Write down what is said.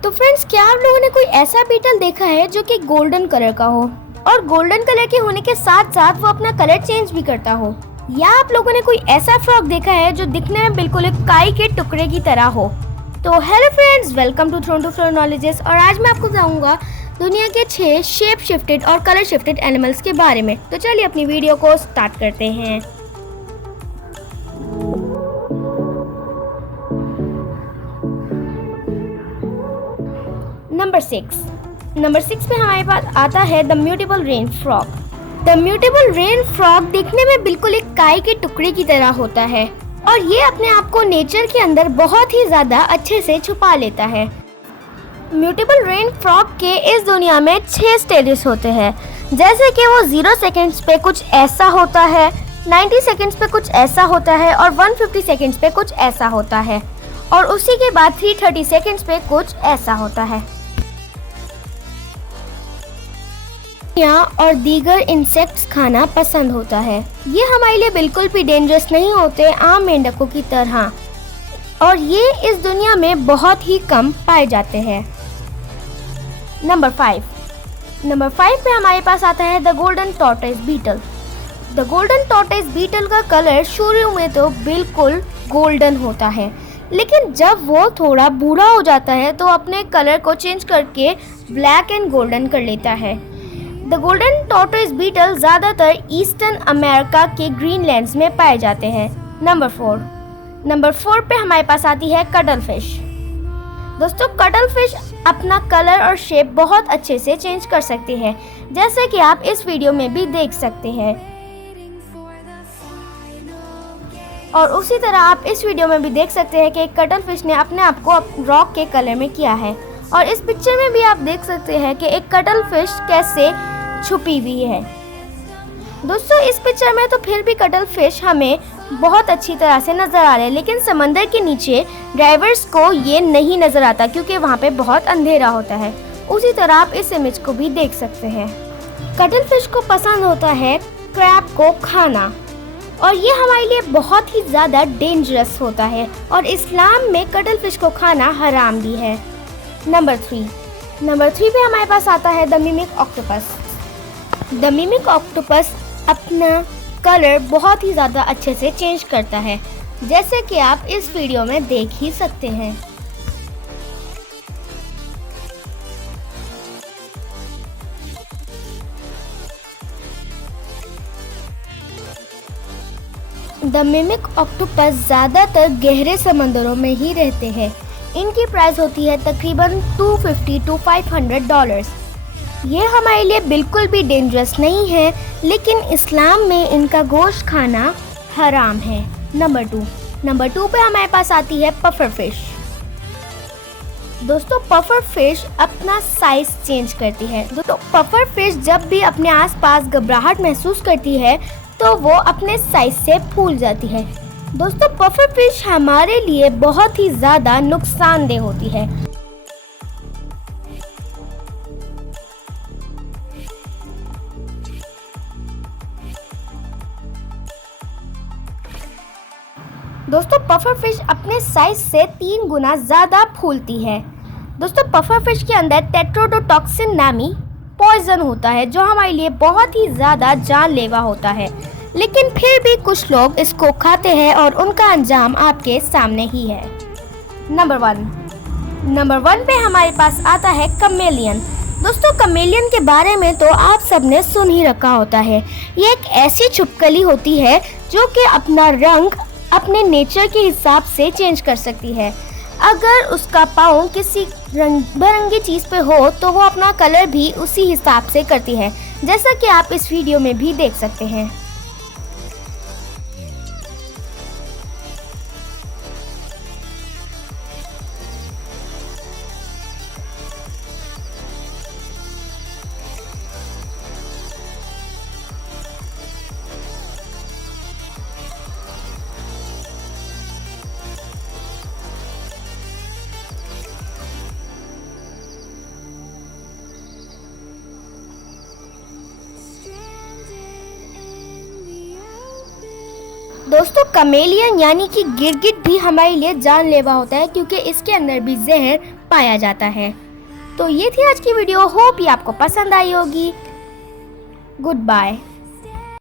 तो फ्रेंड्स, क्या आप लोगों ने कोई ऐसा बीटल देखा है जो कि गोल्डन कलर का हो और गोल्डन कलर के होने के साथ साथ वो अपना कलर चेंज भी करता हो? या आप लोगों ने कोई ऐसा फ्रॉक देखा है जो दिखने में बिल्कुल एक काई के टुकड़े की तरह हो? तो hello friends, welcome to throne to floor knowledges. और आज मैं आपको बताऊंगा दुनिया के 6 शेप शिफ्टेड और कलर शिफ्टेड एनिमल्स के बारे में। तो चलिए अपनी वीडियो को स्टार्ट करते हैं। नंबर 6 पे हमारे पास आता है the mutable rain frog. The mutable rain frog दिखने में बिल्कुल एक काई के टुकड़े की तरह होता है और ये अपने आप को नेचर के अंदर बहुत ही ज्यादा अच्छे से छुपा लेता है। म्यूटेबल रेन फ्रॉग के इस दुनिया में 6 स्टेजेस होते हैं, जैसे कि वो 0 सेकेंड्स पे कुछ ऐसा होता है, 90 सेकेंड्स पे कुछ ऐसा होता है और 150 सेकेंड्स पे कुछ ऐसा होता है और उसी के बाद 330 सेकेंड्स पे कुछ ऐसा होता है। और दीगर इंसेक्ट्स खाना पसंद होता है। ये हमारे लिए बिल्कुल भी डेंजरस नहीं होते आम मेंढकों की तरह और ये इस दुनिया में बहुत ही कम पाए जाते हैं। नंबर 5 पे हमारे पास आता है the golden tortoise beetle. The golden tortoise beetle का कलर शुरू में तो बिल्कुल गोल्डन होता है, लेकिन जब वो थोड़ा बूढ़ा हो जाता है तो अपने कलर को चेंज करके ब्लैक एंड गोल्डन कर लेता है। द गोल्डन टॉर्टोइस बीटल ज़्यादातर ईस्टर्न अमेरिका के ग्रीनलैंड्स में पाए जाते हैं। नंबर 4 पे हमारे पास आती है कटल फिश। दोस्तों, कटल फिश अपना कलर और शेप बहुत अच्छे से चेंज कर सकती है, जैसे कि आप इस वीडियो में भी देख सकते हैं। और उसी तरह आप इस वीडियो में भी देख सकते हैं कि कटल फिश ने अपने आप को रॉक के कलर में किया है। और इस पिक्चर में भी आप देख सकते हैं कि एक कटल फिश कैसे छुपी हुई है। दोस्तों, इस पिक्चर में तो फिर भी कटल फिश हमें बहुत अच्छी तरह से नज़र आ रहे हैं, लेकिन समंदर के नीचे ड्राइवर्स को ये नहीं नज़र आता क्योंकि वहाँ पे बहुत अंधेरा होता है। उसी तरह आप इस इमेज को भी देख सकते हैं। कटल फिश को पसंद होता है क्रैब को खाना और ये हमारे लिए बहुत ही ज़्यादा डेंजरस होता है और इस्लाम में कटल फिश को खाना हराम भी है। नंबर 3 पे हमारे पास आता है the mimic octopus. The mimic octopus अपना कलर बहुत ही ज़्यादा अच्छे से चेंज करता है, जैसे कि आप इस वीडियो में देख ही सकते हैं। द मिमिक ऑक्टोपस ज़्यादातर गहरे समंदरों में ही रहते हैं। इनकी प्राइस होती है तकरीबन $250 to $500। ये हमारे लिए बिल्कुल भी डेंजरस नहीं है, लेकिन इस्लाम में इनका गोश्त खाना हराम है। नंबर 2 पे हमारे पास आती है पफर फिश। दोस्तों, पफर फिश अपना साइज चेंज करती है। दोस्तों, पफर फिश जब भी अपने आसपास घबराहट महसूस करती है तो वो अपने साइज से फूल जाती है। दोस्तों, पफर फिश हमारे लिए बहुत ही ज़्यादा नुकसानदेह होती है। दोस्तों, पफर फिश अपने साइज से 3 गुना ज़्यादा फूलती है। दोस्तों, पफर फिश के अंदर टेट्रोडोटॉक्सिन नामी पॉइजन होता है जो हमारे लिए बहुत ही ज़्यादा जानलेवा होता है, लेकिन फिर भी कुछ लोग इसको खाते हैं और उनका अंजाम आपके सामने ही है। नंबर 1 पे हमारे पास आता है कमेलियन। दोस्तों, कमेलियन के बारे में तो आप सबने सुन ही रखा होता है। ये एक ऐसी छिपकली होती है जो कि अपना रंग अपने नेचर के हिसाब से चेंज कर सकती है। अगर उसका पाँव किसी रंग बिरंगी चीज़ पे हो तो वो अपना कलर भी उसी हिसाब से करती है, जैसा कि आप इस वीडियो में भी देख सकते हैं। दोस्तों, कमेलियन यानी कि गिरगिट भी हमारे लिए जानलेवा होता है क्योंकि इसके अंदर भी जहर पाया जाता है। तो ये थी आज की वीडियो, होप ये आपको पसंद आई होगी। Good bye.